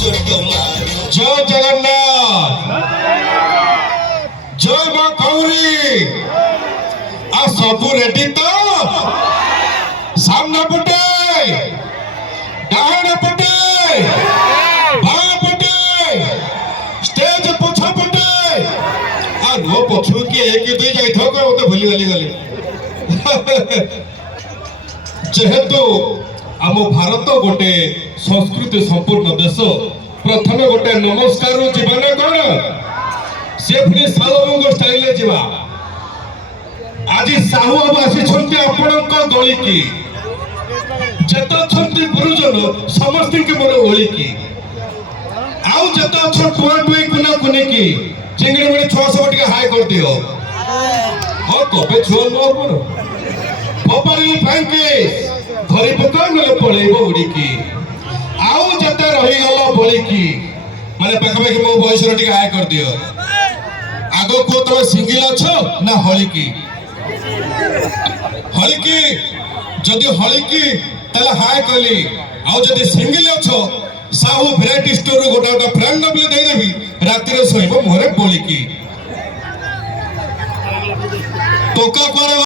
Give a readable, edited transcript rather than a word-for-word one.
जय जगन्नाथ, जय मां गौरी। आ सबू रेडी तो सामना पटे डाहाण पटे बाँ पटे स्टेज पछ पटे आ नो पछु के एक दुई जाई थो को तो भूली गली जेहेतु आम भारत गोटे संस्कृति संपूर्ण देश प्रथमे गोटे नमस्कार जीवन कौन से पुणी सालुंग स्टाइल जीवा आज साहू बाबू आसी आपण गली की जेत गुरुजन समस्त के मोर ओली की आउ जेत टुआ टुई कुना कुनी की चिंगड़ी मिड़ी छुआ सब टिके हाय कर दियो हो कबे छुआ नो कोन पपारी फ्रैंकिस धरी पका नले पळेबो उडी की आउ जते रही गलो बोली की माने पाखा मो बयस रो टिके हाय कर दियो आगो को तमे सिंगल अछो ना हळी की जदि हळी की तले हाय कली आउ जदि सिंगल अछो साहू वैरायटी स्टोर रो गोटा गोटा फ्रेंड नबले देई देबी राती रे सोइबो मोरे बोली की टोका करे